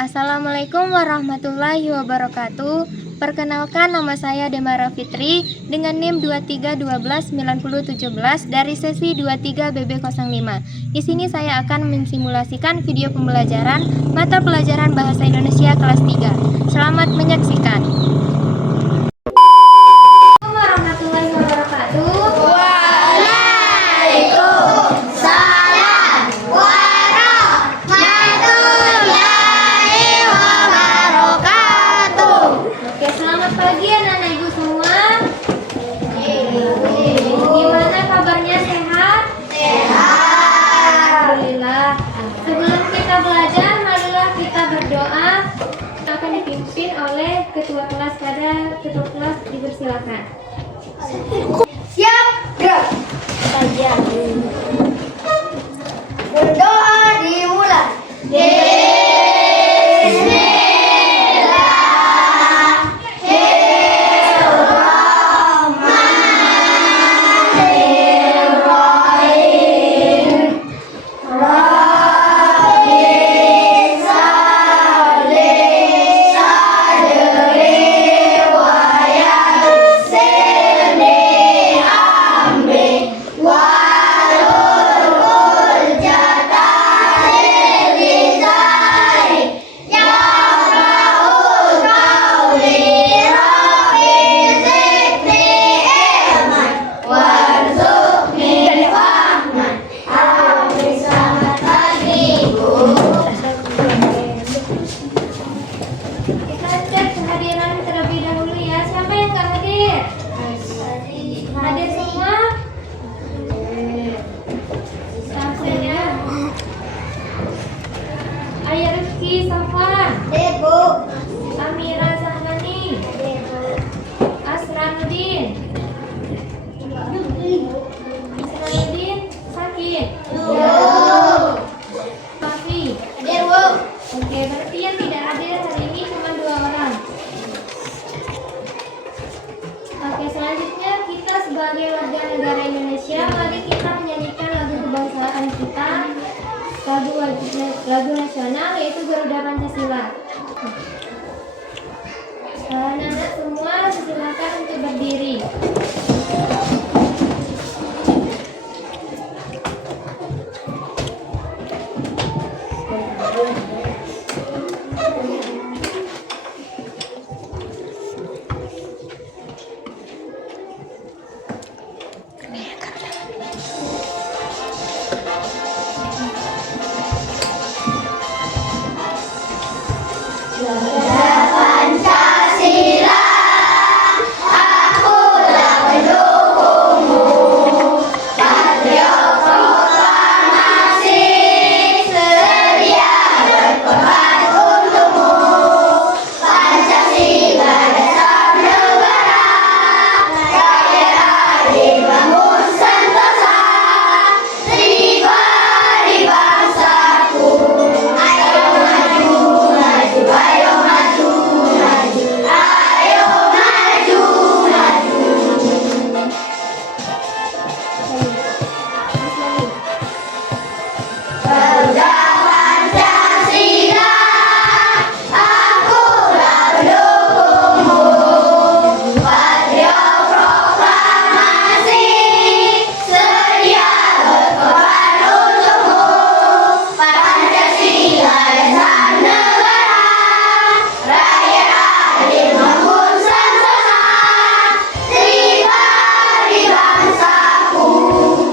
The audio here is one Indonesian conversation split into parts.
Assalamualaikum warahmatullahi wabarakatuh. Perkenalkan, nama saya Demara Fitri dengan NIM 23129017 dari sesi 23 BB05. Di sini saya akan mensimulasikan video pembelajaran mata pelajaran Bahasa Indonesia kelas 3. Selamat menyaksikan. Selamat pagi anak-anak ibu semua. Gimana kabarnya, sehat? Sehat. Alhamdulillah. Sebelum kita belajar, marilah kita berdoa. Akan dipimpin oleh ketua kelas. Ketua kelas dipersilakan. Siap, gerak. Saja. Berdoa dimulai. Kita cek kehadiran terlebih dahulu ya. Siapa yang nggak hadir? Hadir semua? Sampainya. Ayah Rizky Safwan, Bu. Amira Zahrani, Asranuddin. Asranuddin sakit. Mafi. Hadir, Bu. Oke, berarti yang tidak hadir hari ini cuma 2 orang. Oke, selanjutnya kita sebagai warga negara Indonesia, mari kita menyanyikan lagu kebangsaan kita, lagu nasional yaitu Garuda Pancasila. Anak-anak semua silakan untuk berdiri. Pancasila, akulah pendukungmu. Patriot proklamasi, sedia berkorban untukmu. Pancasila dasar negara, rakyat adil bangun sentosa. Pribadi bangsaku, ayo maju, maju, ayo maju, maju, ayo maju, maju. Garuda Pancasila, akulah pendukungmu. Patriot proklamasi, sedia berkorban untukmu. Pancasila dasar negara, rakyat adil bangun sentosa. Pribadi bangsaku,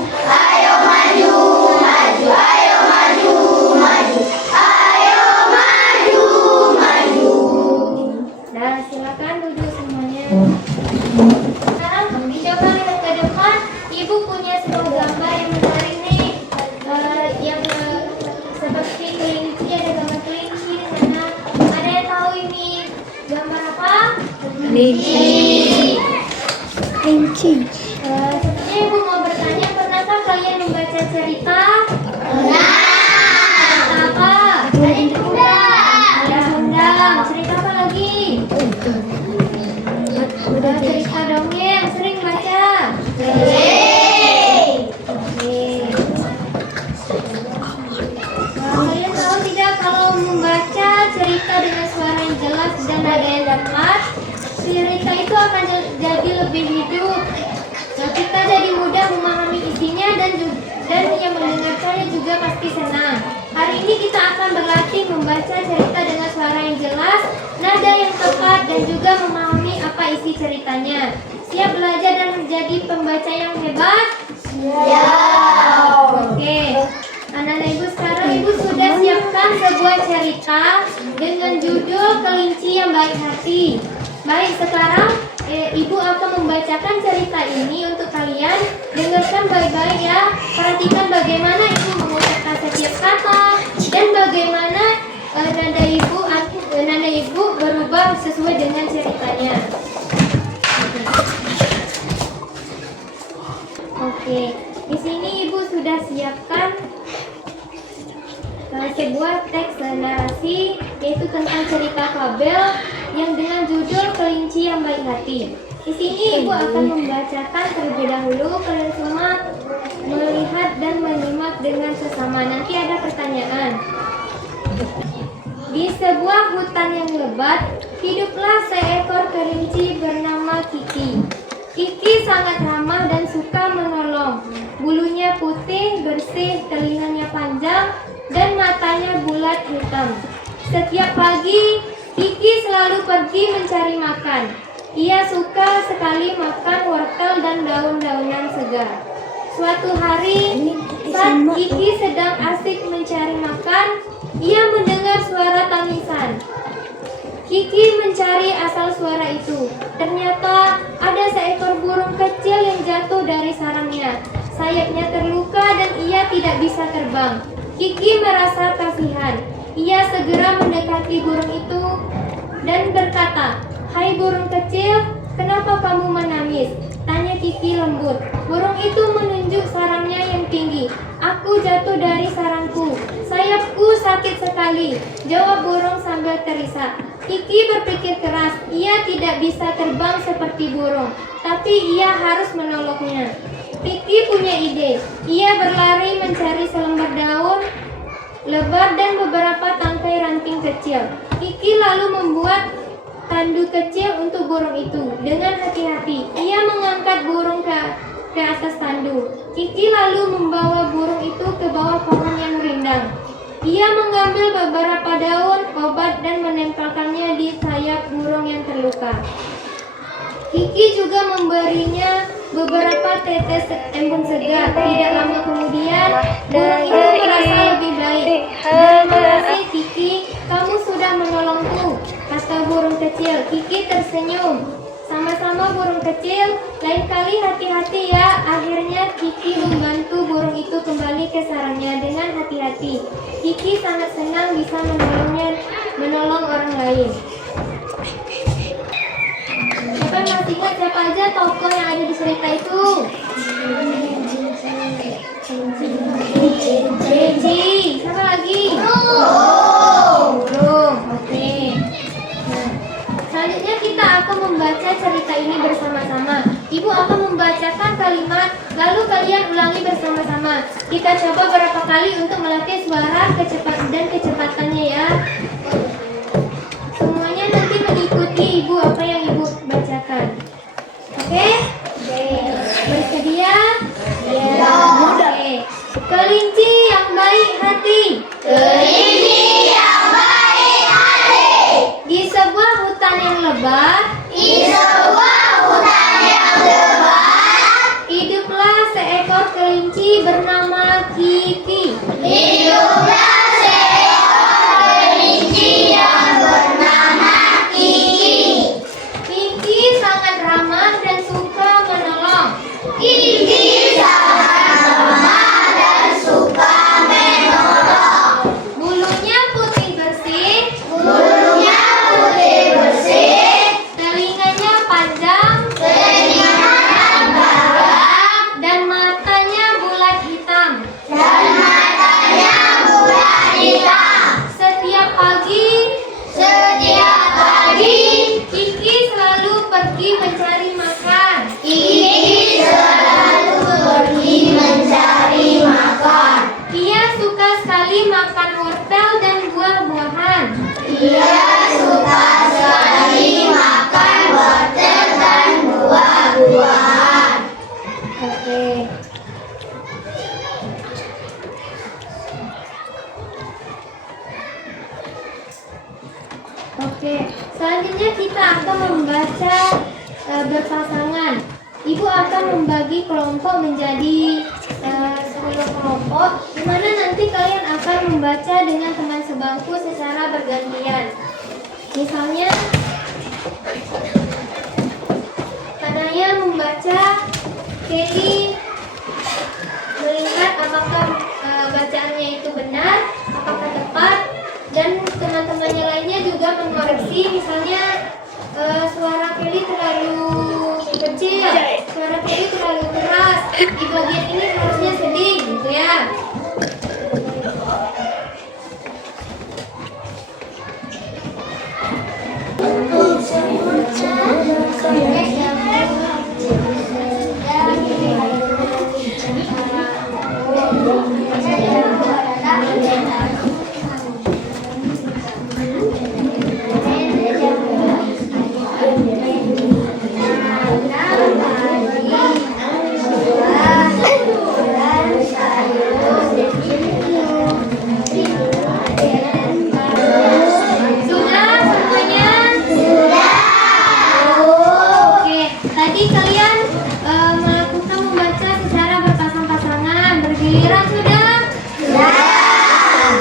ayo maju, maju, ayo maju, maju, ayo maju, maju. Dan silakan duduk semuanya. Sekarang coba lihat ke depan. Ibu punya sebuah gambar yang menarik nih. Yang seperti kelinci, ada gambar kelinci di sana. Ada yang tahu ini gambar apa? Kelinci. Sepertinya ibu mau bertanya, pernahkah kalian membaca cerita? Pernah. Apa? Cerita Sunda. Cerita Sunda. Cerita apa lagi? Cerita dongeng. Sering baca? Oke. Kalian tahu tidak kalau membaca cerita dengan nada yang tepat, cerita itu akan jadi lebih hidup. Nah, kita jadi mudah memahami isinya dan yang mendengarkannya juga pasti senang. Hari ini kita akan berlatih membaca cerita dengan suara yang jelas, nada yang tepat, dan juga memahami apa isi ceritanya. Siap belajar dan menjadi pembaca yang hebat? Oke. Anak-anak ibu, sekarang ibu sudah siapkan sebuah cerita dengan judul Kelinci yang Baik Hati. Baik, sekarang ibu akan membacakan cerita ini untuk kalian. Dengarkan baik-baik ya. Perhatikan bagaimana ibu mengucapkan setiap kata dan bagaimana nada ibu berubah sesuai dengan ceritanya. Oke, di sini ibu sudah siapkan sebuah teks narasi, yaitu tentang cerita fabel yang dengan judul Kelinci yang Baik Hati. Di sini ibu akan membacakan terlebih dahulu. Kalian semua melihat dan menyimak dengan sesama. Nanti ada pertanyaan. Di sebuah hutan yang lebat, hiduplah seekor kelinci bernama Kiki. Kiki sangat ramah dan suka menolong. Bulunya putih, bersih, telinganya panjang, dan matanya bulat hitam. Setiap pagi, Kiki selalu pergi mencari makan. Ia suka sekali makan wortel dan daun-daunan segar. Suatu hari, saat Kiki sedang asik mencari makan, ia mendengar suara tangisan. Kiki mencari asal suara itu. Ternyata ada seekor burung kecil yang jatuh dari sarangnya. Sayapnya terluka dan ia tidak bisa terbang. Kiki merasa kasihan. Ia segera mendekati burung itu dan berkata, "Hai burung kecil, kenapa kamu menangis?" Tanya Kiki lembut. Burung itu menunjuk sarangnya yang tinggi. "Aku jatuh dari sarangku. Sayapku sakit sekali," jawab burung sambil terisak. Kiki berpikir keras. Ia tidak bisa terbang seperti burung, tapi ia harus menolongnya. Kiki punya ide. Ia berlari mencari selembar daun lebar dan beberapa tangkai ranting kecil. Kiki lalu membuat tandu kecil untuk burung itu. Dengan hati-hati, ia mengangkat burung ke atas tandu. Kiki lalu membawa burung itu ke bawah pohon yang rindang. Ia mengambil beberapa daun obat dan menempelkannya di sayap burung yang terluka. Kiki juga memberinya beberapa tetes embun segar. Tidak lama kemudian, burung itu merasa lebih baik. "Terima kasih Kiki, kamu sudah menolongku," kata burung kecil. Kiki tersenyum. "Sama-sama burung kecil, lain kali hati-hati ya." Akhirnya Kiki membantu burung itu kembali ke sarangnya dengan hati-hati. Kiki sangat senang bisa menolong orang lain. Siapa yang masih ingat siapa aja tokoh yang ada di cerita itu? Cici. Siapa lagi? Burung. Oke. Nah, selanjutnya kita akan membaca cerita ini bersama-sama. Ibu akan membacakan kalimat, lalu kalian ulangi bersama-sama. Kita coba berapa kali untuk melatih suara dan kecepatannya ya. Semuanya nanti mengikuti ibu apa yang ibu bacakan. Oke? Bersedia? Ya. Oke. Kelinci yang baik hati. Kelinci yang baik hati. Di sebuah hutan yang lebat, Di sebuah hutan yang lebat, hiduplah seekor kelinci bernama Kiki. hiduplah seekor kelinci Oke, selanjutnya kita akan membaca berpasangan. Ibu akan membagi kelompok menjadi 10 kelompok, di mana nanti kalian akan membaca dengan teman sebangku secara bergantian. Misalnya, Kanaya membaca, Kelly melihat apakah bacaannya itu benar, apakah tepat, dan teman-temannya lainnya juga mengoreksi. Misalnya suara Kelly terlalu kecil, suara Kelly terlalu keras, di bagian ini harusnya sedih gitu ya. Sudah semuanya? Oke, tadi kalian melakukan membaca secara berpasang-pasangan, bergiliran sudah?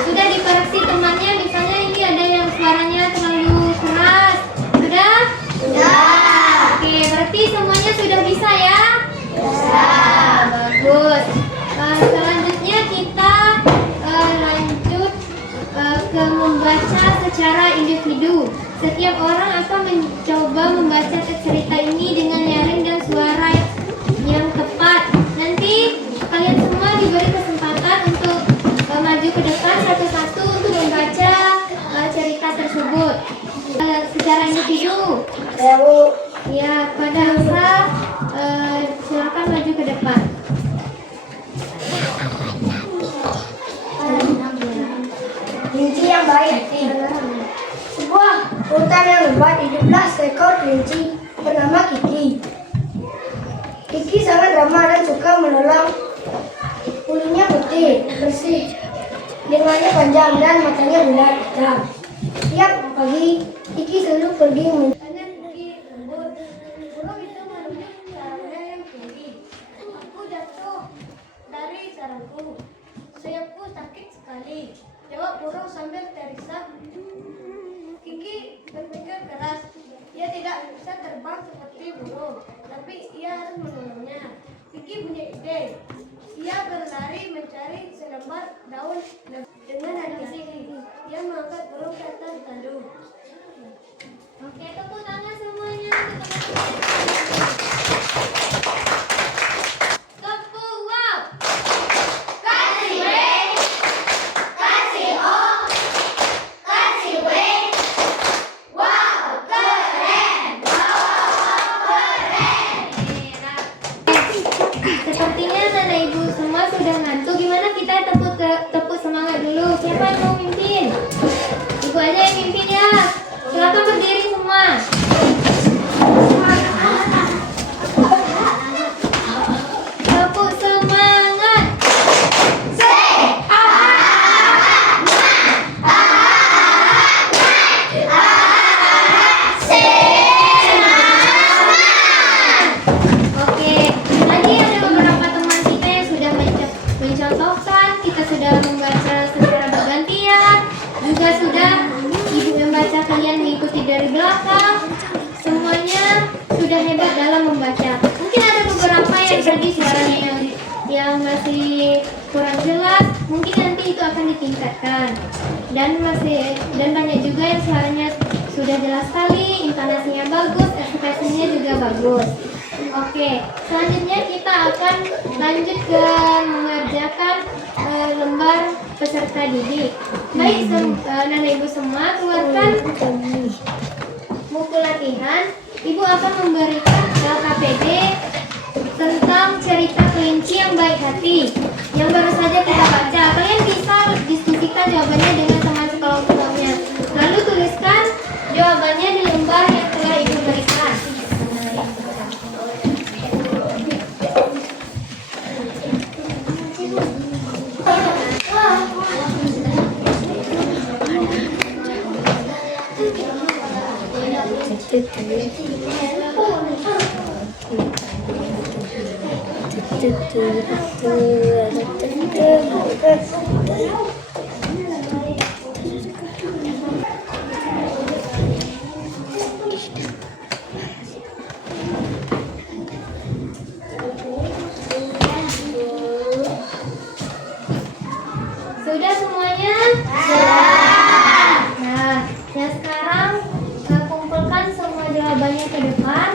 Sudah dikoreksi temannya, misalnya ini ada yang suaranya terlalu keras. Sudah? Oke, berarti semuanya sudah bisa ya? Bagus. Selanjutnya kita lanjut ke membaca secara individu. Setiap orang akan mencoba membaca cerita ini dengan nyaring dan suara yang tepat. Nanti kalian semua diberi kesempatan untuk maju ke depan satu-satu untuk membaca cerita tersebut secara individu. Ya, pada Amsa, silakan maju ke depan. Kelinci yang baik hati. Sebuah hutan yang lebat hiduplah seekor kelinci bernama Kiki. Kiki sangat ramah dan suka menolong. Bulunya putih, bersih, lengannya panjang dan matanya bulat hitam. Tiap pagi, Kiki selalu pergi mencari lembut. Burung itu menunjuk sarangnya yang tinggi. Aku jatuh dari sarangku. Sayapku sakit sekali. Jawab burung sambil terisak. Kiki berpikir keras. Ia tidak bisa terbang seperti burung, tapi ia harus menolongnya. Kiki punya ide. Ia berlari mencari selembar daun dengan hati-hati. Ia mengangkat burung ke atas tanduk. Oke, tepuk tangan semuanya. Tepuk wow. Kasih W, kasih O, kasih W. Wow, keren. Sepertinya anak ibu semua sudah ngantuk. Gimana kita tepuk semangat dulu? Siapa yang mau mimpin? Ibu aja yang mimpin ya. Silakan berdiri semua. Tepuk semangat. Oke, tadi ada beberapa teman kita yang sudah mencontohkan, kita sudah membaca secara bergantian, juga sudah ibu membaca, kalian mengikuti dari belakang. Semuanya sudah hebat dalam membaca. Mungkin ada beberapa yang tadi suaranya yang masih kurang jelas, mungkin nanti itu akan ditingkatkan. Dan banyak juga yang suaranya sudah jelas sekali, intonasinya bagus, ekspresinya juga bagus. Oke, selanjutnya kita akan lanjut ke mengerjakan lembar peserta didik. Baik, Nana Ibu semua, keluarkan buku latihan. Ibu akan memberikan LKPD tentang cerita kelinci yang baik hati yang baru saja kita baca. Kalian bisa diskusikan jawabannya dengan teman sekelompoknya. Lalu tuliskan jawabannya di lembar yang telah Ibu berikan. Sudah semuanya? Nah, sekarang kumpulkan semua jawabannya ke depan.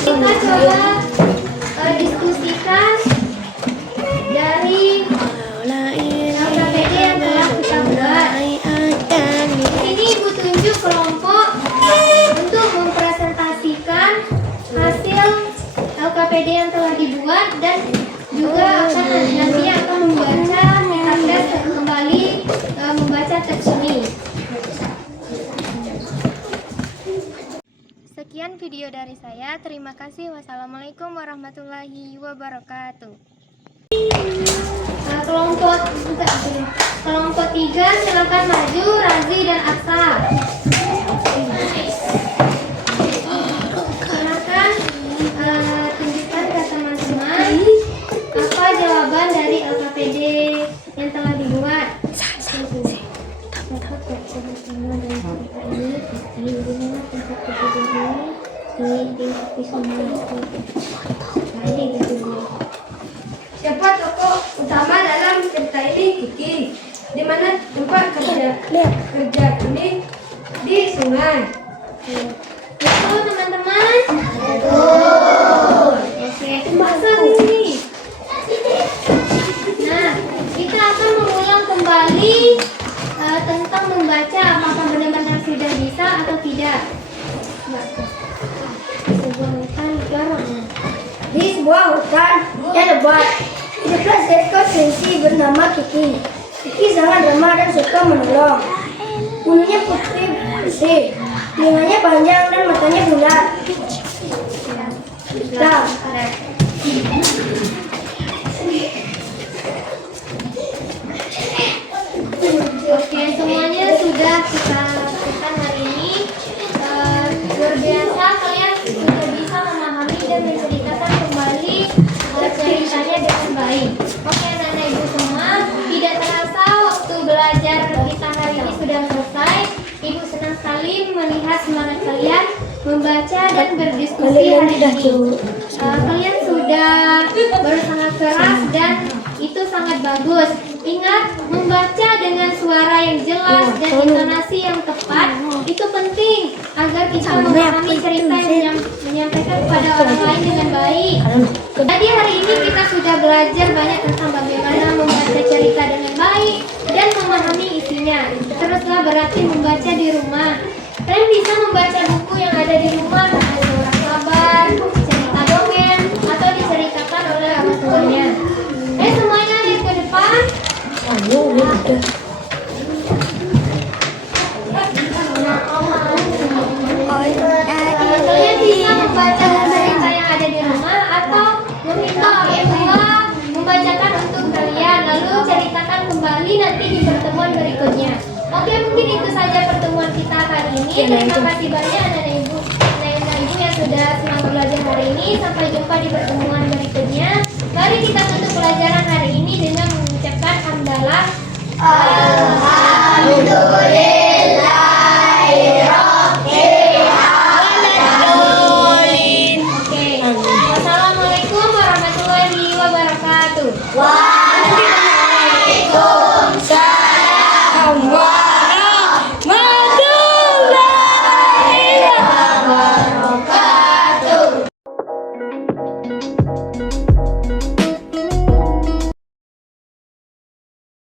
Kita coba diskusikan dari LKPD yang telah kita buat. Ini Ibu tunjuk kelompok untuk mempresentasikan hasil LKPD yang telah dibuat dan juga akan nantinya akan membaca tes kembali membaca teks ini. Sekian video dari saya. Terima kasih. Wassalamualaikum warahmatullahi wabarakatuh. Kelompok 3 silakan maju, Razi dan Aksa. Silakan tunjukkan ke teman-teman apa jawaban dari LKPD yang telah dibuat. Siapa tokoh utama dalam cerita ini? Kiki. Di mana tempat kerja ini? Di sungai. Betul teman-teman? Betul. Oke, masa sini. Nah, kita akan mengulang kembali tentang membaca, apakah benar-benar sudah bisa atau tidak. Di sebuah hutan yang lebat, hiduplah seekor kelinci bernama Kiki. Kiki sangat ramah dan suka menolong. Bulunya putih bersih, telinganya panjang dan matanya bulat. Nah, Oke, semuanya sudah kita lakukan hari ini. Luar biasa, kalian sudah bisa memahami dan menceritakan kembali ceritanya dengan baik. Oke, anak-anak ibu semua, tidak terasa waktu belajar kita hari ini sudah selesai. Ibu senang sekali melihat semangat kalian membaca dan berdiskusi hari ini. Kalian sudah berusaha keras dan itu sangat bagus. Ingat, membaca dengan suara yang jelas dan intonasi yang tepat itu penting agar kita memahami cerita yang menyampaikan kepada orang lain dengan baik. Jadi hari ini kita sudah belajar banyak tentang bagaimana membaca cerita dengan baik dan memahami isinya. Teruslah berlatih membaca di rumah. Kalian bisa membaca buku yang ada di rumah, seperti surat kabar, cerita dongeng, atau diceritakan oleh orang tuanya. Semuanya lihat ke depan. Kalian bisa membaca cerita yang ada di rumah atau meminta orang tua membacakan untuk kalian, lalu ceritakan kembali nanti di pertemuan berikutnya. Oke, mungkin itu saja pertemuan kita hari ini. Terima kasih banyak anak-anak ibu yang sudah senang belajar hari ini. Sampai jumpa di pertemuan berikutnya. Mari kita tutup pelajaran hari ini dengan mengucapkan hamdalah. Alhamdulillah.